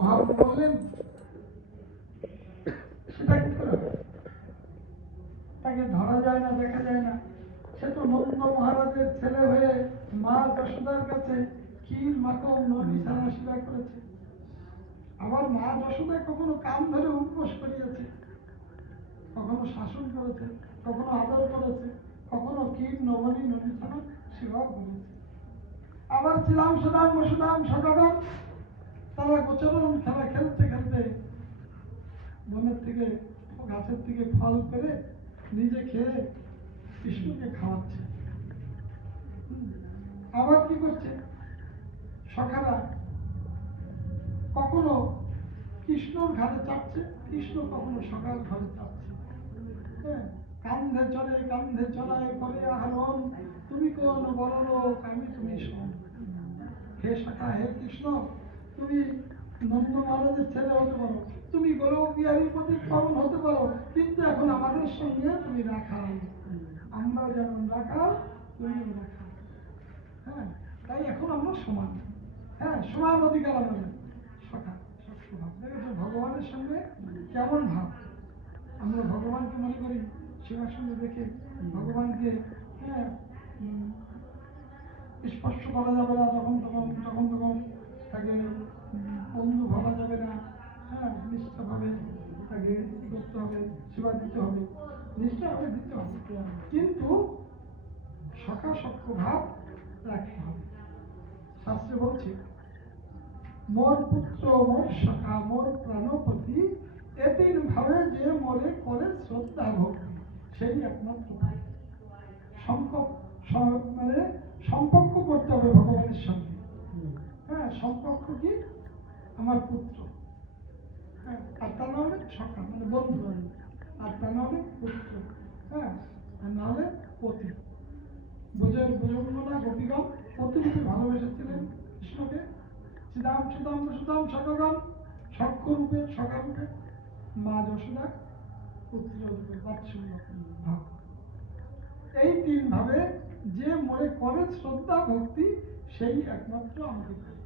মহাপ্রভু বললেন সেটা কি করে হবে? তাকে ধরা যায় না, দেখা যায় না। সে তো নন্দ মহারাজের ছেলে হয়ে মা যশোদার কাছে ক্ষীর মাখন নদী ছাড়া সেবা করেছে। আবার মা যশোদা কখনো কান ধরে উপোস করিয়েছে, কখনো শাসন করেছে, কখনো আদর করেছে, কখনো ক্ষীর নবনী নদী ছাড়া সেবা করেছে। আবার শ্রীরাম সুদাম বসুদাম সগগন তারা গোচরণ খেলা খেলতে খেলতে বনের থেকে গাছের থেকে ফল পেরে নিজে খেয়ে কৃষ্ণকে খাওয়াচ্ছে। আবার কি করছে, সখারা কখনো কৃষ্ণর ঘাড়ে চাপছে, কৃষ্ণ কখনো সখার ঘরে চাপছে। কান্ধে চড়ে কান্ধে চড়ায় করে আহরণ, তুমি কোন বড় লোক আমি তুমি শোন। হে সখা, হে কৃষ্ণ, তুমি নন্দ মহারাজের ছেলে হতে পারো, তুমি গৌর বিহারীর প্রতি পাবন হতে পারো, কিন্তু এখন আমাদের সঙ্গে তুমি রাখাল। আমরা যেমন রাখাল তুমিও রাখাল। হ্যাঁ, তাই এখন আমরা সমান। হ্যাঁ, সমান অধিকার আমাদের। সখা সখ্য দেখেছো ভগবানের সঙ্গে কেমন ভাব। আমরা ভগবানকে মনে করি সেবার সঙ্গে দেখে ভগবানকে হ্যাঁ স্পর্শ করা যাবে না, যখন তখন তাকে বন্ধু ভাবা যাবে না। হ্যাঁ, নিষ্ঠাভাবে তাকে কি করতে হবে, সেবা দিতে হবে, নিষ্ঠাভাবে দিতে হবে, কিন্তু সখা সখ্য ভাব রাখতে হবে। শাস্ত্রে বলছে মোর পুত্র মোর সখা মোর প্রাণপতি এতিন ভাবে যে মোরে করে শ্রদ্ধা ভক্তি, সেই একমাত্র মানে সম্পর্ক করতে হবে ভগবানের সঙ্গে। হ্যাঁ, সম্পর্ক কি, আমার পুত্র, হ্যাঁ, আর তা নাহলে সখা মানে বন্ধু, আর তা নাহলে পুত্র, হ্যাঁ, আর নাহলে পতি। বুঝুন না গোপীগণ পতিরূপে ভালোবেসেছিলেন কৃষ্ণকে। শ্রীরাম সুদাম সুদাম সখগণ সখ্য রূপে সখা রূপে, মা যশোদা পুত্র রূপে বাৎসল্য ভাব। এই তিন ভাবে যে মনে করে শ্রদ্ধা ভক্তি সেই একমাত্র আমাকে পায়।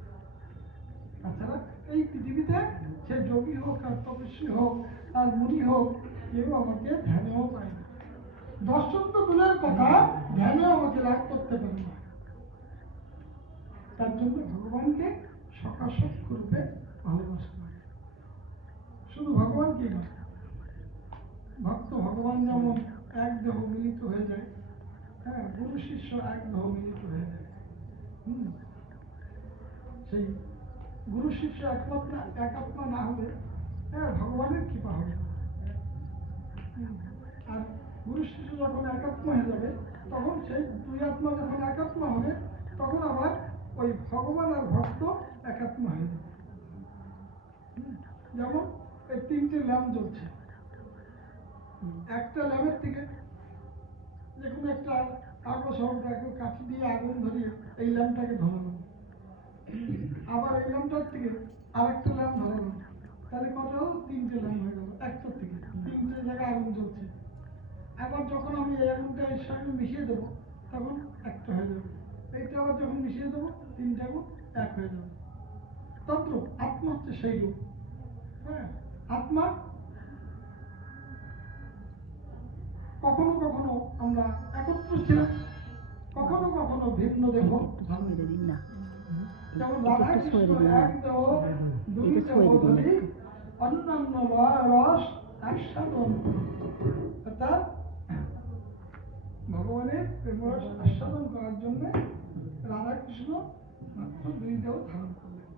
তাছাড়া এই পৃথিবীতে সে যোগী হোক আর তপস্বী হোক আর মুনি হোক, কেউ আমাকে ধ্যানেও পায় না। দর্শন তো দূরের কথা, ধ্যানেও আমাকে লাভ করতে পারে না। তার জন্য ভগবানকে সখা সখ্য রূপে ভালোবাসতে হবে। শুধু ভগবানকেই নয়, ভক্ত ভগবান যেমন এক দেহ মিলিত হয়ে যায়, হ্যাঁ, গুরু শিষ্য এক দেহ মিলিত হয়ে যায়। সেই গুরু শিষ্য একাত্মা না হলে হ্যাঁ ভগবানের কৃপা হবে। আর গুরু শিষ্য যখন একাত্ম হয়ে যাবে, তখন সেই দুই আত্মা যখন একাত্ম হবে, তখন আবার ওই ভগবান আর ভক্ত একাত্ম হয়ে যাবে। যেমন এই তিনটে ল্যাম্প জ্বলছে, একটা ল্যাম্পের থেকে যে কোনো একটা কাগজ হোক কাঠি দিয়ে আগুন ধরিয়ে এই ল্যাম্পটাকে ধরানো, আবার এই ল্যাম্পটার থেকে আরেকটা ল্যাম্প ধরানো, তাহলে কত হলো, তিনটে ল্যাম্প হয়ে গেল। একটার থেকে তিনটে জায়গায় আগুন জ্বলছে। আবার যখন আমি এই আগুনটা এর সঙ্গে মিশিয়ে দেবো, তখন একটা হয়ে যাবে। এইটা আবার যখন মিশিয়ে দেবো, তিনটে আগুন এক হয়ে যাবে। তন্ত্র আত্মা হচ্ছে সেই রূপ। হ্যাঁ, আত্মা কখনো কখনো আমরা একত্র ছিলাম, কখনো কখনো ভিন্ন দেহ ধারণ করি না। যেমন রাধা কৃষ্ণ এক দেহ দুই দেহ ধরি অন্যান্য রস আস্বাদন, অর্থাৎ ভগবানের প্রেম রস আস্বাদন করার জন্য রাধা কৃষ্ণ মাত্র দুই দেহ ধারণ করলেন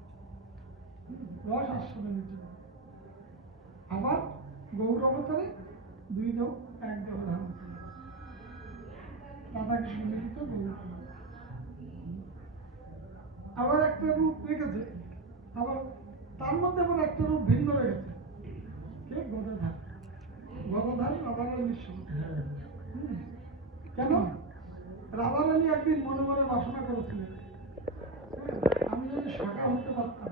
রস আস্বাদনের জন্য। আবার গৌর অবতারে দুই দেহ এক দেহ ধারণ করলেন, রাধা কৃষ্ণ মিলিত গৌর। আবার একটা রূপ রেখেছে, আবার তার মধ্যে আবার একটা রূপ ভিন্ন রেখেছে, কে গদাধার। গদাধার রাধারানীর সঙ্গে। কেন? রাধারানী একদিন মনে মনে বাসনা করেছিলেন, আমি যদি সখা হতে পারতাম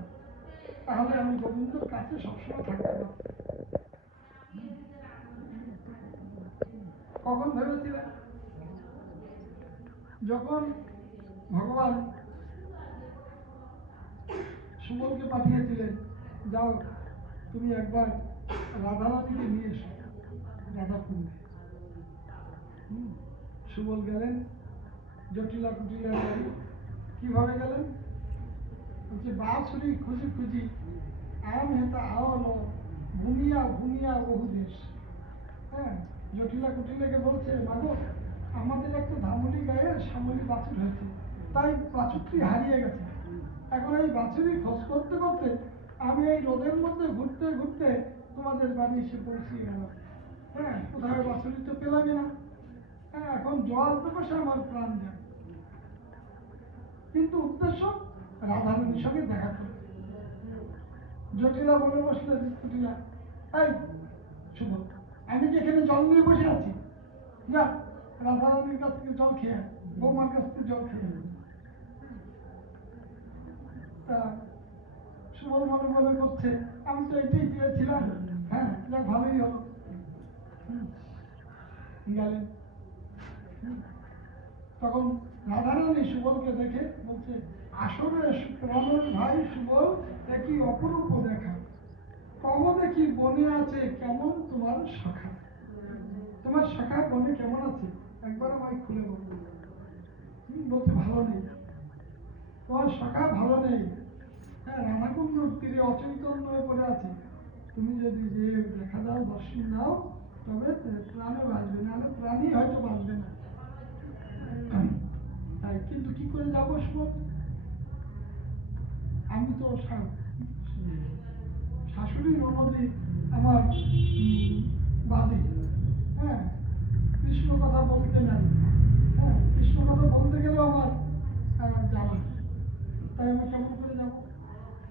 তাহলে আমি গোবিন্দর কাছে সবসময় থাকতে পারতাম। কখন ভেবেছিলেন? যখন ভগবান সুবলকে পাঠিয়েছিলেন যাও তুমি একবার রাধারানীকে নিয়ে এসো রাধাকুণ্ডে। সুবল গেলেন জটিলা কুটিলা বাড়ি। কিভাবে গেলেন? বলছে বাঁশরি খুঁজি খুঁজি আম হেতা আওয়ালো ঘুমিয়া ঘুমিয়া বহু দেশ। হ্যাঁ, জটিলা কুটিলাকে বলছে মাগো আমাদের একটা ধামুলি গায়ে শ্যামলি বাছুর হয়েছে, তাই বাছুরটি হারিয়ে গেছে। এখন এই বাছুরি খোঁজ করতে করতে আমি এই রোদের মধ্যে ঘুরতে ঘুরতে তোমাদের বাড়ি এসে পৌঁছে গেলাম। হ্যাঁ, কোথায় বাছুরি তো পেলামই না। হ্যাঁ, এখন জল পেপাসে আমার প্রাণ যায়, কিন্তু উদ্দেশ্য রাধারানীর সঙ্গে দেখা করে। জটিলা বলে বসলেন কুটিলা, এই শুভ, আমি যেখানে জল নিয়ে বসে আছি, যা রাধারানীর কাছ থেকে জল খেয়ে আয়, বৌমার কাছ থেকে জল খেয়ে আয়। তা সুবল মনে মনে করছে আমি তো এটাই চেয়েছিলাম। হ্যাঁ, যাক ভালোই হলো। গেলেন। তখন রাধারানী সুবলকে দেখে বলছে আসলে প্রাণের ভাই সুবল, একই অপরূপ দেখা। কব দেখি বনে আছে কেমন তোমার শাখা। তোমার শাখা বনে কেমন আছে একবার আমায় খুলে বলো। বলছে ভালো নেই, তোমার শাখা ভালো নেই। হ্যাঁ, রাধাকুণ্ডুর তীরে অচৈতন্য হয়ে পড়ে আছে। তুমি যদি যে দেখা দাও, দর্শন দাও, তবে প্রাণে বাঁচবে, নাহলে প্রাণী হয়তো বাঁচবে না। তাই কিন্তু কি করে যাবো শুভ? আমি তো শাশুড়ি ননদী আমার বাদী। হ্যাঁ, কৃষ্ণ কথা বলতে নাই। হ্যাঁ, কৃষ্ণ কথা বলতে গেলেও আমার জ্বালা। তাই আমি কেমন করে যাবো?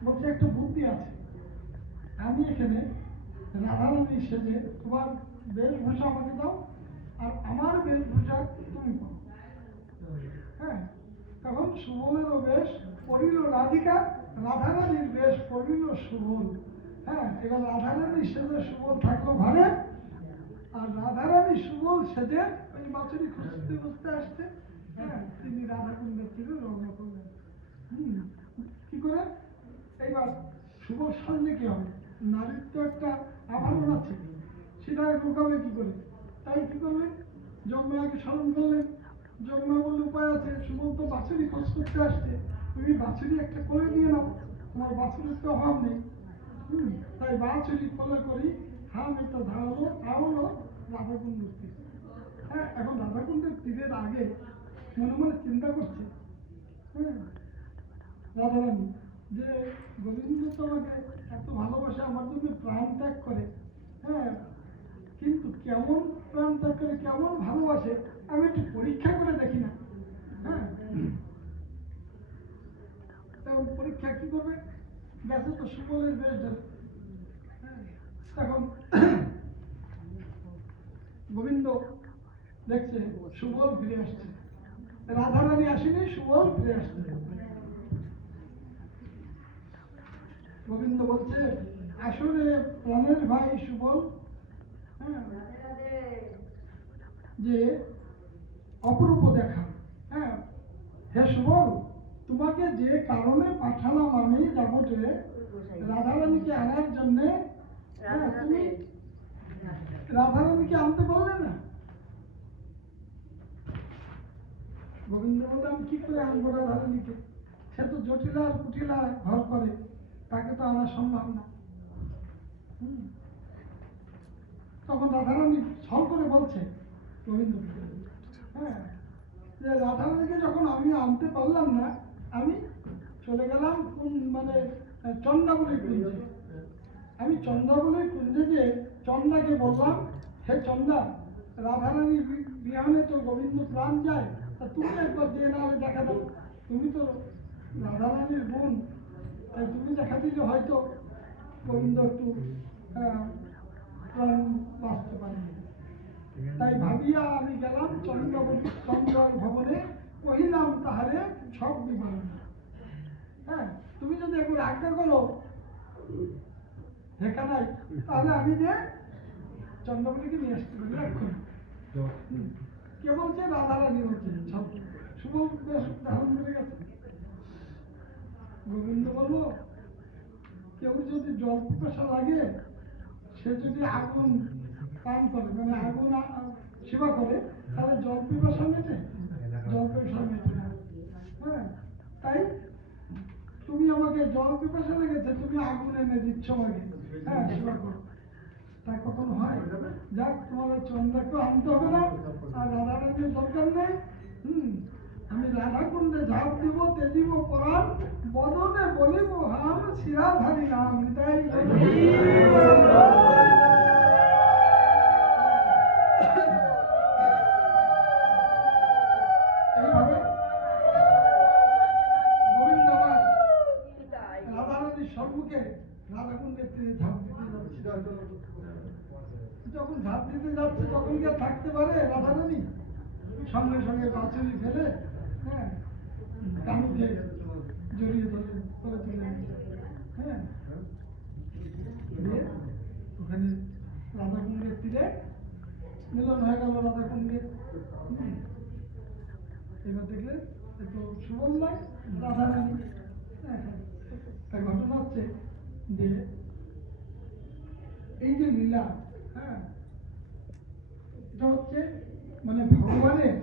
বলছে একটা বুদ্ধি আছে। আমি এখানে রাধারানী সেজে তোমার বেশভূষা আমাকে দাও, আর আমার বেশভূষা তুমি পাও। হ্যাঁ, তখন সুবলেরও বেশ পড়িল রাধিকা, রাধারানীর বেশ পড়িল সুবল। হ্যাঁ, এবার রাধারানী সেজে সুবল থাকলো ঘরে, আর রাধারানী সুবল সেজে ওই বাছুরি খুঁজতে খুঁজতে আসছে। হ্যাঁ, তিনি রাধাকুণ্ডের তীরে রওনা করলেন। কি করে? এইবার সুবল সাজলে কি হবে? নারীর তো একটা আভরণ আছে, সেটা ঢোকাবে কি করে? তাই কি করলেন? জন্মাকে স্মরণ করলেন। জন্মা বললে উপায় আছে, সুবল তো বাছুরি খোঁজ করতে আসছে, তুমি বাছুরি একটা করে দিয়ে নাও, তোমার বাছুরির তো অভাব নেই। তাই বাছুরি কোলে করি হাম একটা ধারালো আওলো রাধাকুণ্ডের তীরে। হ্যাঁ, এখন রাধাকুণ্ডের তীরের আগে মনে মনে চিন্তা করছে, হ্যাঁ, রাধারানী যে গোবিন্দ তো আমাকে এত ভালোবাসে, আমার জন্য প্রাণ ত্যাগ করে। হ্যাঁ, কিন্তু কেমন প্রাণ ত্যাগ করে, কেমন ভালোবাসে, আমি একটু পরীক্ষা করে দেখি না। হ্যাঁ, তখন পরীক্ষা কি করবে? গেছে তো সুবলের বেশ ধরে। তখন গোবিন্দ দেখছে সুবল ফিরে আসছে, রাধারানী আসেনি, সুবল ফিরে আসছে। গোবিন্দ বলছে আসলে প্রাণের ভাই সুবল, হ্যাঁ, যে অপরূপ দেখা। হ্যাঁ, হে সুবল, তোমাকে যে কারণে পাঠালাম আমি যাবটে রাধারানীকে আনার জন্য, হ্যাঁ, তুমি রাধারানীকে আনতে পারলে না। গোবিন্দ বললে আমি কি করে আনবো রাধারানীকে? সে তো জটিলা আর কুটিলা ঘর করে, তাকে তো আনা সম্ভব না। তখন রাধারানী ছল করে বলছে গোবিন্দ, হ্যাঁ, যে রাধারানীকে যখন আমি আনতে পারলাম না, আমি চলে গেলাম কোন মানে চন্দ্রাবলী কুঞ্জে। আমি চন্দ্রাবলী কুঞ্জে যে চন্দ্রাকে বললাম, হে চন্দ্রা, রাধারানীর বিহানে তো গোবিন্দ প্রাণ যায়, তা তুমি একবার দিয়ে না দেখা দাও, তুমি তো রাধারানীর বোন, তাই তুমি দেখা দিলে হয়তো গোবিন্দ একটু প্রাণ বাঁচতে পারে। তাই ভাবিয়া আমি গেলাম চন্দ্রার ভবনে, কহিলাম তাহারে সব বিবরণ। হ্যাঁ, তুমি যদি একবার আজ্ঞা করো নাই, তাহলে আমি যে চন্দ্রবলীকে নিয়ে আসতে পারি এখন। কে বলছে? রাধারানী বলছে। সুবল ধারণ করে গেছে। গোবিন্দ বলল কেউ যদি যদি জল পিপাসা লাগে, সে যদি আগুন পান করে, মানে আগুন সেবা করে, তাহলে জল পিপাসা মেটে? জল পিপাসা মেটে না। হ্যাঁ, তাই তুমি আমাকে জল পিপাসা লেগেছে, তুমি আগুন এনে দিচ্ছ আমাকে, হ্যাঁ সেবা করো, তা কখনো হয়? যাক, তোমাদের চন্দ্রকেও আনতে হবে না, আর রাধারানীর দরকার নেই। আমি রাধা কুণ্ডে ঝাঁপ দিব, তেজিব পরাণ, বদনে বলিব হাম, শিরাধারী নাম। তাই এইভাবে গোবিন্দ আমার রাধারানীর সম্মুখে রাধাকুণ্ডের তীরে ঝাঁপ দিতে যাচ্ছে। যখন ঝাঁপ দিতে যাচ্ছে, তখন কি আর থাকতে পারে রাধারানী? সঙ্গে সঙ্গে বাছুরি ফেলে, হ্যাঁ, কানুকে জড়িয়ে ধরে করে তুলে, হ্যাঁ, দিয়ে ওখানে রাধাকুণ্ডের তীরে মিলন হয়ে গেল রাধাকুণ্ডে। এবার দেখলে তো সুবর্ণায় রাধারানী। তাই ঘটনা হচ্ছে যে এই যে লীলা, হ্যাঁ, এটা হচ্ছে মানে ভগবানের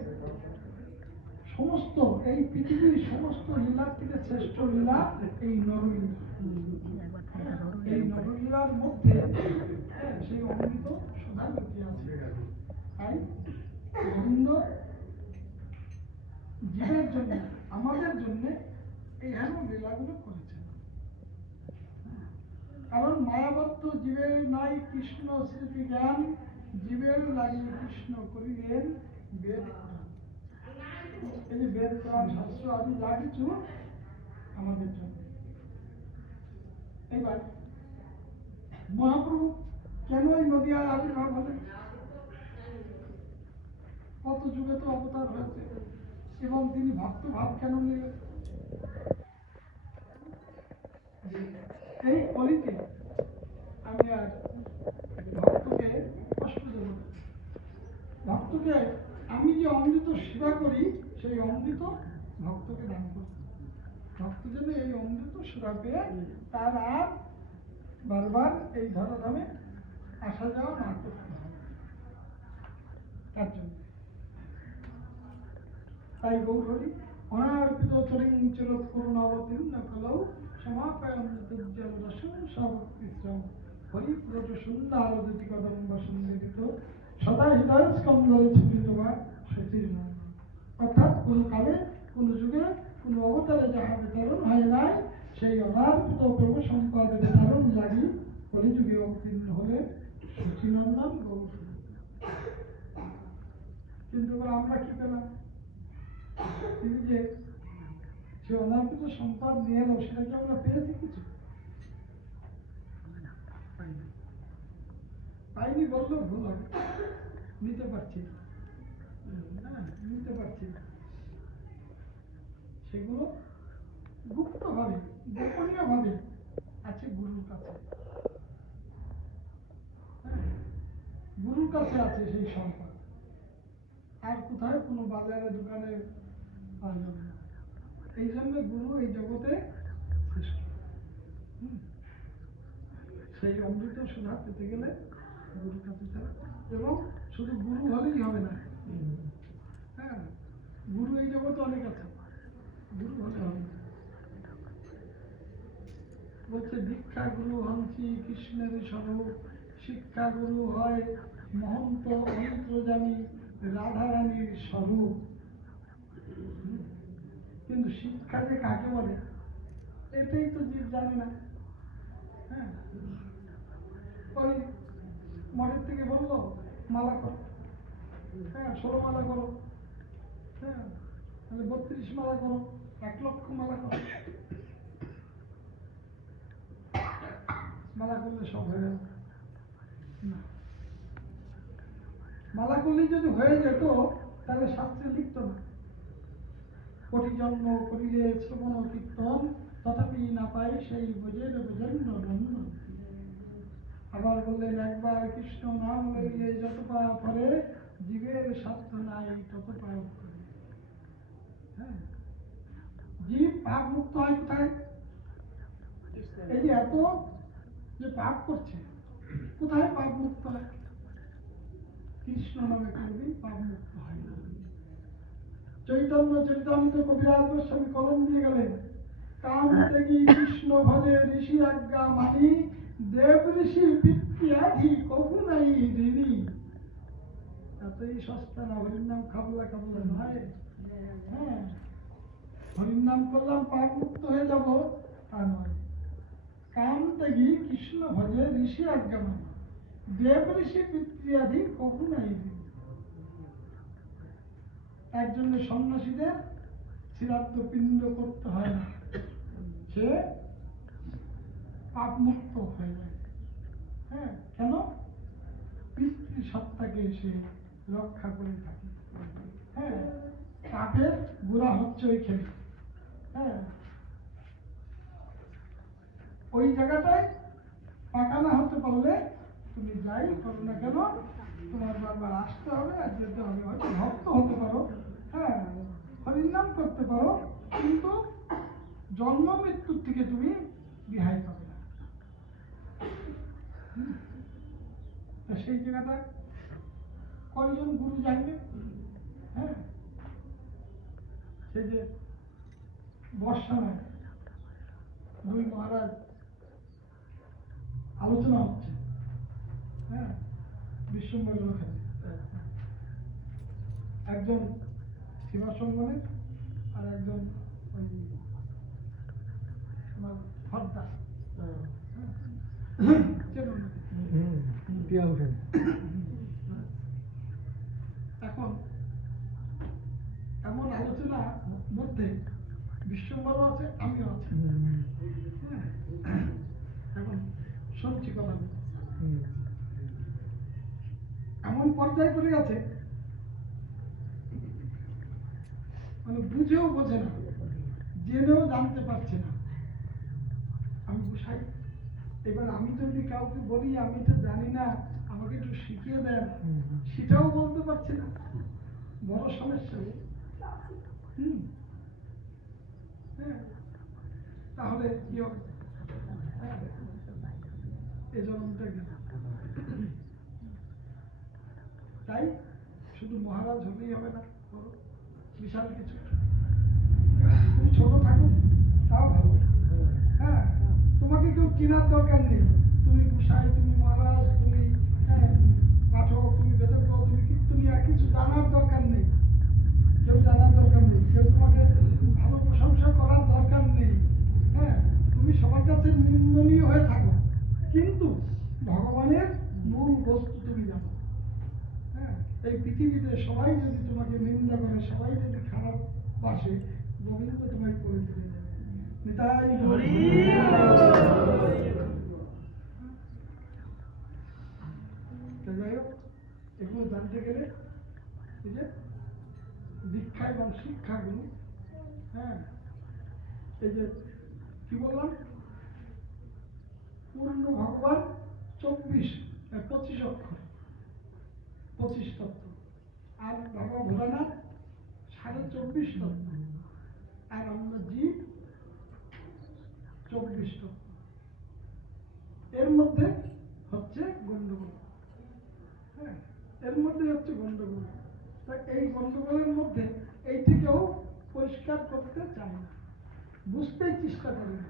সমস্ত এই পৃথিবীর সমস্ত লীলার থেকে শ্রেষ্ঠ লীলা এই নরলীলা। এই নরলীলার মধ্যে, হ্যাঁ, সেই অমৃত সদা লুকিয়ে আছে। তাই গোবিন্দ জীবের জন্য, আমাদের জন্য এই হেন লীলাগুলো করেছেন। কারণ মায়াবদ্ধ জীবের নাই কৃষ্ণ স্মৃতি জ্ঞান, জীবের লাগিয়ে কৃষ্ণ করিলেন বেদ পুরাণ। এই যে বেদ পুরাণ শাস্ত্র আদি যা কিছু আমাদের জন্য। এইবার মহাপ্রভু কেন এই নদিয়ায় আবির্ভাব হলেন? কত যুগে তো অবতার হয়েছে, এবং তিনি ভক্ত ভাব কেন নিলেন? এই কলিতে আমি আর ভক্তকে কষ্ট দেব না। ভক্তকে আমি যে অমৃত সেবা করি, সেই অমৃত ভক্তকে দান করি। ভক্ত যেন এই অমৃত সেবা পেয়ে তার আর বারবার এই ধরাধামে আসা যাওয়া না করতে হবে, তার জন্য। তাই গৌরী অনার্পিত চরিঞ্চরত করুণাবতীর্ণ কলৌ সমাপয়ন দুর্জল রসম সবকৃষ্ণ হরিব্রত সুন্দর দুটি কদম্ব সুন্দরিত সদা হৃদয় স্কন্দরে স্ফুটিত বা সতীর্ণ। অর্থাৎ কোন কালে, কোন যুগে, কোন অবতারে যাহা বিতরণ হয় নাই, সেই অনার্পিত প্রভু সম্পদ বিতরণ লাগি কলিযুগে অবতীর্ণ হলে সচিনন্দন গৌর। কিন্তু এবার আমরা কি পেলাম? তিনি যে সে অনার্পিত সম্পদ নিয়ে এলো, সেটা কি আমরা পেয়েছি কিছু? পাইনি বললেও ভুল হবে। নিতে পারছি না, নিতে পারছি না। সেগুলো গুপ্ত ভাবে, গোপনীয় ভাবে আছে গুরুর কাছে। গুরুর কাছে আছে সেই সম্পদ, আর কোথায় কোনো বাজারে দোকানে পাওয়া যাবে না। এই জন্য গুরু এই জগতে শ্রেষ্ঠ। সেই অমৃত সুধা পেতে গেলে গুরুর কাছে ছাড়া, এবং শুধু গুরু হলেই হবে না, হ্যাঁ, গুরু এই জগতে অনেক আছে, গুরু হলে হবে না। বলছে দীক্ষা গুরু হন্সি কৃষ্ণের স্বরূপ, শিক্ষা গুরু হয় মহন্ত অন্তর্যামী রাধারানীর স্বরূপ। কিন্তু শিক্ষা যে কাকে বলে, এটাই তো জীব জানে না। হ্যাঁ, ওই মঠের থেকে বললো মালা করো, হ্যাঁ 16 মালা করো, হ্যাঁ, তাহলে 32 মালা করো, 1 লক্ষ মালা করো। মালা করলে সব হয়ে গেল না। মালা করলে যদি হয়ে যেত, তাহলে শাস্ত্রে লিখত না কোটি জন্ম করিলে শ্রবণ কীর্তন, তথাপি না পাই সেই বোঝের বোঝেন। আবার বললেন একবার কৃষ্ণ নাম লইলে যত পাপ করে, জীবের স্বার্থ নাই তত পাপ করে। হ্যাঁ, জীব পাপ মুক্ত হয় কোথায়? এই যে এত যে পাপ করছে, কোথায় পাপ মুক্ত হয়? কৃষ্ণ নামে কোনোদিন পাপ মুক্ত হয় না। চৈতন্য চরিতামৃত কবিরাজ গোস্বামী কলম দিয়ে গেলেন, কাম ত্যাগী কৃষ্ণ ভজে ঋষি আজ্ঞা মানি, দেব ঋষি পিতৃয়াধি কভু নাই ঋণী। এতই সস্তা না, হরির নাম খাবলা খাবলা নয়। হ্যাঁ, হরির নাম করলাম পাপ মুক্ত হয়ে যাব তা নয়। কাম ত্যাগী কৃষ্ণ ভজে ঋষি আজ্ঞা মানি, দেব ঋষি পিতৃয়াধি কভু নাই ঋণী। একজন সন্ন্যাসীদের শ্রাদ্ধ পিণ্ড করতে হয় না, সে পাপ মুক্ত হয়ে যায়। হ্যাঁ, কেন? পিতৃসত্তাকে সে রক্ষা করে থাকে। হ্যাঁ, পাপের গোড়া হচ্ছে ওইখানে। হ্যাঁ, ওই জায়গাটায় পাকা না হতে পারলে তুমি যাই করো না কেন, তোমার বারবার আসতে হবে আর যেতে হবে। হয়তো ভক্ত হতে পারো, হ্যাঁ, হরির নাম করতে পারো, কিন্তু জন্ম মৃত্যুর থেকে তুমি রেহাই পাবে না। তা সেই জায়গাটা কয়জন গুরু জানবে? হ্যাঁ, সেই যে বর্ষায় দুই মহারাজ আলোচনা হচ্ছে, হ্যাঁ, বিশ্বম্বরের ওখানে একজন শিবাসঙ্গনের আর একজন ওই আমার ফর্দা। এখন এমন আলোচনা মধ্যে বিশ্বম্বরও আছে, আমিও আছি। এখন শুনছি কথা, এমন পর্যায়ে পড়ে গেছে, মানে বুঝেও বোঝে না, জেনেও জানতে পারছে না। আমি বুঝাই, এবার আমি যদি কাউকে বলি আমি তো জানি না, আমাকে একটু শিখিয়ে দেন, সেটাও বলতে পারছি না। বড় সমস্যা। হ্যাঁ, তাহলে কি হবে? এই জন্মটা গেল। তাই শুধু মহারাজ হলেই হবে না, বিশাল কিছু। তুমি ছোট থাকো তাও ভালো। হ্যাঁ, তোমাকে কেউ চেনার দরকার নেই। তুমি গোসাই, তুমি মহারাজ, তুমি পাঠক, তুমি বেদজ্ঞ, তুমি কীর্তনিয়া, কিছু জানার দরকার নেই। কেউ জানার দরকার নেই, কেউ তোমাকে ভালো প্রশংসা করার দরকার নেই। হ্যাঁ, তুমি সবার কাছে নিন্দনীয় হয়ে থাকো, কিন্তু ভগবানের মূল বস্তু তুমি জানো। হ্যাঁ, এই পৃথিবীতে সবাই যদি তোমাকে নিন্দা করে, সবাই যদি খারাপ বাসে, গোবিন্দ তোমায় করে দিবে। নিতাই হরি। যাই হোক, এগুলো জানতে গেলে এই যে দীক্ষা এবং শিক্ষাগুলো, হ্যাঁ, এই যে কি বললাম, পূর্ণ ভগবান 25 অক্ষর, 25 তত্ত্ব, আর বাবা ভোলানাথ 24.5 তত্ত্ব, আর আমরা জীব 24 তত্ত্ব। এর মধ্যে হচ্ছে গন্ডগোল। হ্যাঁ, এর মধ্যে হচ্ছে গন্ডগোল। তা এই গন্ডগোলের মধ্যে এইটিকেও পরিষ্কার করতে চাই না, বুঝতেই চেষ্টা করি না।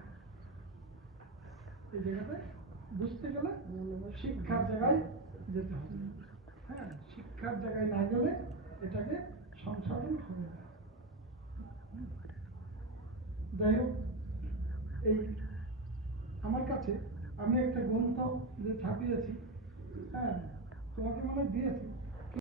এই জায়গাটায় বুঝতে গেলে শিক্ষার জায়গায় যেতে হবে। হ্যাঁ, শিক্ষার জায়গায় না গেলে এটাকে সংশোধন হবে না। যাই হোক, এই আমার কাছে আমি একটা গ্রন্থ যে ছাপিয়েছি, হ্যাঁ, তোমাকে মনে দিয়েছি,